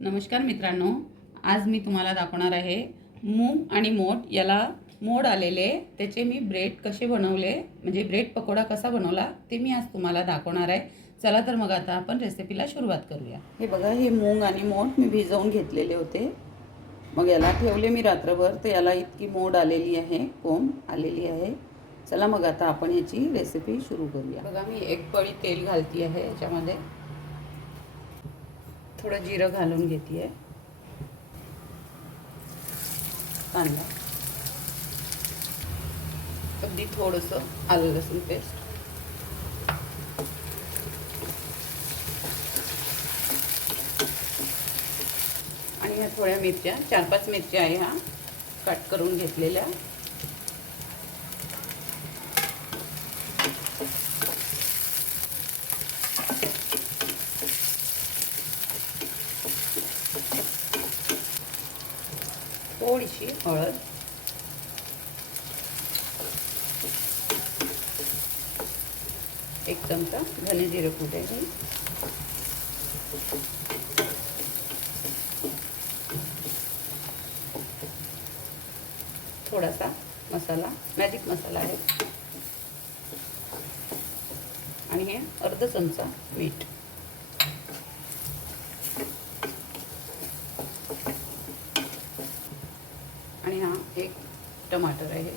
नमस्कार मित्रांनो, आज मी तुम्हाला दाखवणार आहे मूग आणि मोठ याला मोड आलेले त्याचे मी ब्रेड कसे बनवले, म्हणजे ब्रेड पकोडा कसा बनवला ते मी आज तुम्हाला दाखवणार आहे। चला तर मग आता आपण रेसिपीला सुरुवात करूया। हे बघा, हे मूग आणि मोठ मी भिजवून घेतलेले होते। मग याला ठेवले मी रात्रभर, तर याला इतकी मोड आलेली आहे, कोंब आलेली आहे। चला मग आता आपण याची रेसिपी सुरू करूया। बघा, मी एक पळी तेल घालती आहे, याच्यामध्ये थोडं जिरं घालून घेते आहे, कांदा, अगदी थोडंसं आलं लसूण पेस्ट, आणि ह्या थोड्या मिरच्या, 4-5 मिरच्या आहे ह्या कट करून घेतलेल्या। थोडीशी हळद, एक चमचा धने जिरे पूड, थोडासा मसाला, मॅजिक मसाला आहे, आणि हे अर्धा चमचा मीठ, आणि हा एक टमाटर आहे।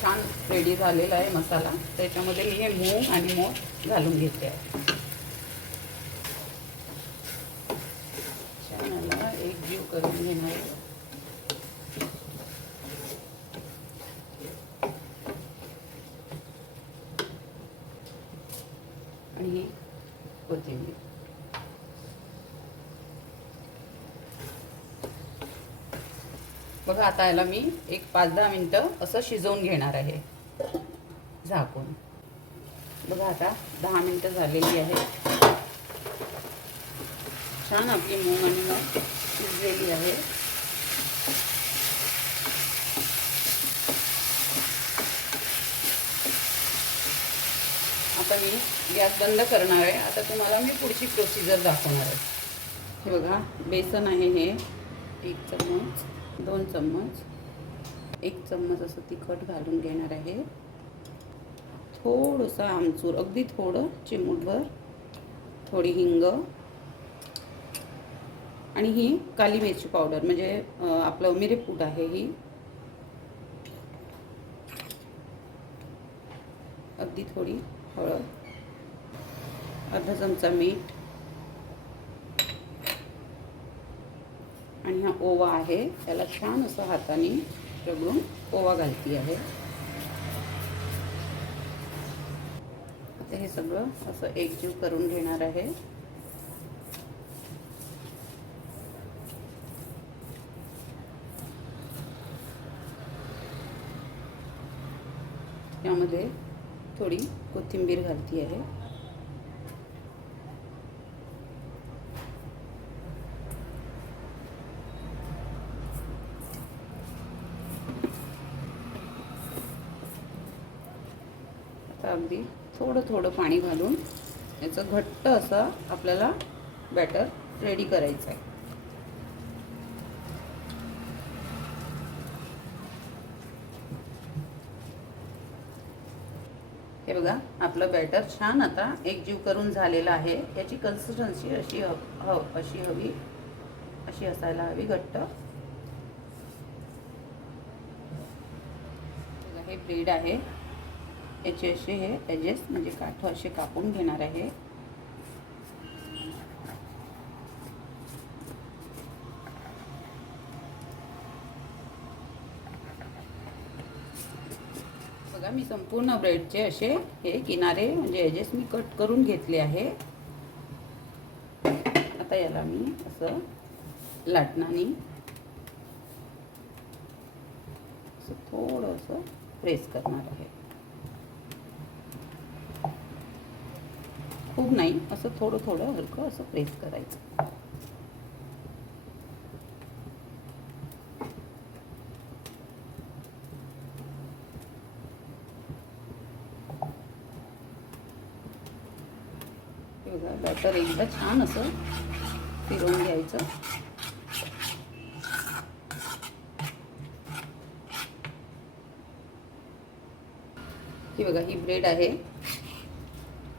छान रेडी झालेला आहे मसाला। त्याच्यामध्ये मी हे मूग आणि मोठ घालून घेते आहे। छान याला एकजीव करून घेणार आहे। आणि ही कोथिंबीर, बघा आता याला मी एक 5-10 मिनिटं असं शिजवून घेणार आहे झाकून। बघा आता 10 मिनिटं झालेली आहे। छान आपली मूग आणि मोठ शिजलेली आहे। आता मी गॅस बंद करणार आहे। आता तुम्हाला मी पुढची प्रोसिजर दाखवणार आहे। हे बघा, बेसन आहे, हे 1 चम्मच, 2 चम्मच, 1 चम्मच असं तिखट घालून घेणार आहे। थोडंसं आमचूर, अगदी थोडं, चिमूटभर, थोडी हिंग, आणि ही काली मिरची पावडर, म्हणजे आपलं मिरपूड आहे ही, अगदी थोडी हळद, अर्धा चमचा मीठ, आणि हा ओवा आहे, त्याला छान असं हाताने रगडून ओवा घालती आहे। आता हे सगळं असं एकजीव करून घेणार आहे। यामध्ये थोडी कोथिंबीर घालती आहे। आता अगदी थोडं थोडं पाणी घालून याचं घट्ट असं आपल्याला बॅटर रेडी करायचं आहे। हे बघा, आपलं बॅटर छान आता एकजीव करून झालेलं आहे। याची कन्सिस्टन्सी अशी हवी, अशी असायला हवी, घट्ट। हे ब्रेड आहे, याचे असे हे एजेस, म्हणजे काठ असे कापून घेणार आहे। बघा, मी संपूर्ण ब्रेडचे असे हे किनारे, म्हणजे एजेस मी कट करून घेतले आहे। आता याला मी असं लाटणाने असं थोडंसं प्रेस करणार आहे, खूप नाही, असं थोडं थोडं हलकं असं प्रेस करायचं। हे बघा बॅटर एकदा छान असं फिरवून घ्यायचं. ही बघा ही ब्रेड आहे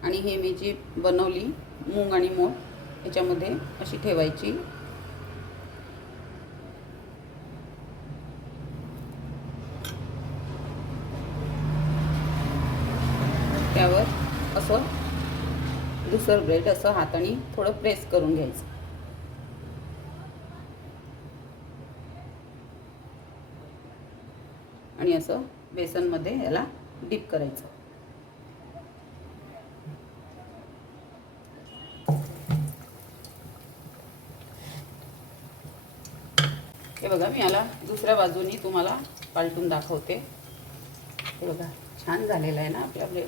आणि हे मी जी बनवली मूग आणि मोठ याच्यामध्ये अशी ठेवायची. त्यावर असं दुसरं ब्रेड असं हाताने थोडं प्रेस करून घ्यायचं आणि असं बेसनमध्ये याला डीप करायचं. हे बघा मी याला दुसऱ्या बाजूनी तुम्हाला पालटून दाखवते. हे बघा छान झालेला आहे ना आपला ब्रेड.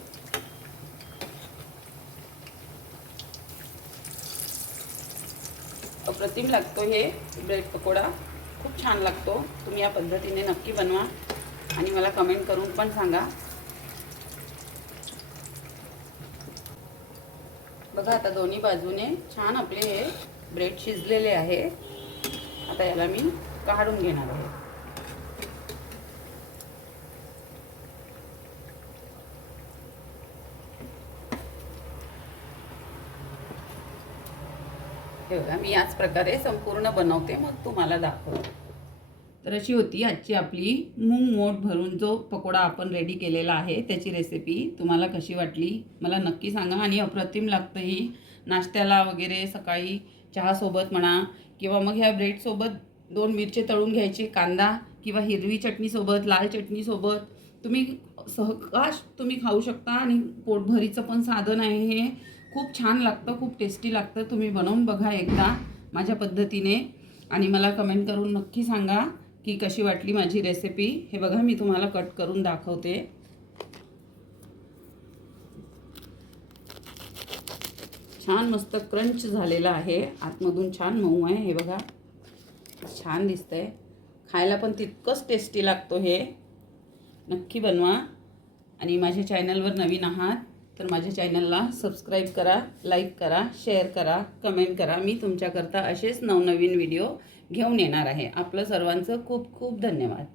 अप्रतिम लागतो हे ब्रेड पकोडा, खूप छान लागतो. तुम्ही या पद्धतीने नक्की बनवा आणि मला कमेंट करून पण सांगा. बघा आता दोन्ही बाजूने छान आपले हे ब्रेड शिजलेले आहे. आता याला मी काढून घेणार आहे. हे बघा मी याच प्रकारे संपूर्ण बनवते, मग तुम्हाला दाखवते. तर अशी होती आजची आपली मूग मोठ भरून जो पकोडा आपण रेडी केलेला आहे त्याची रेसिपी. तुम्हाला कशी वाटली मला नक्की सांगा. आणि अप्रतिम लागतं ही नाश्त्याला वगैरे, सकाळी चहासोबत म्हणा, किंवा मग ह्या ब्रेडसोबत 2 मिरचे तळून घ्यायचे, कांदा किंवा हिरवी चटणीसोबत, लाल चटणीसोबत तुम्ही सहज तुम्ही खाऊ शकता. आणि पोटभरीचं पण साधन आहे हे. खूप छान लागतं, खूप टेस्टी लागतं. तुम्ही बनवून बघा एकदा माझ्या पद्धतीने आणि मला कमेंट करून नक्की सांगा की कशी वाटली माझी रेसिपी. हे बघा मी तुम्हाला कट करून दाखवते. छान मस्त क्रंच झालेला आहे, आतमधून छान मऊ आहे. हे बघा छान दिसतंय, खायला पण तितकंच टेस्टी लागतो. हे नक्की बनवा. आणि माझ्या चॅनलवर नवीन आहात तर माझ्या चॅनलला सबस्क्राईब करा, लाईक करा, शेअर करा, कमेंट करा. मी तुमच्याकरता असेच नवनवीन व्हिडिओ घेऊन येणार आहे. आपलं सर्वांचं खूप खूप धन्यवाद.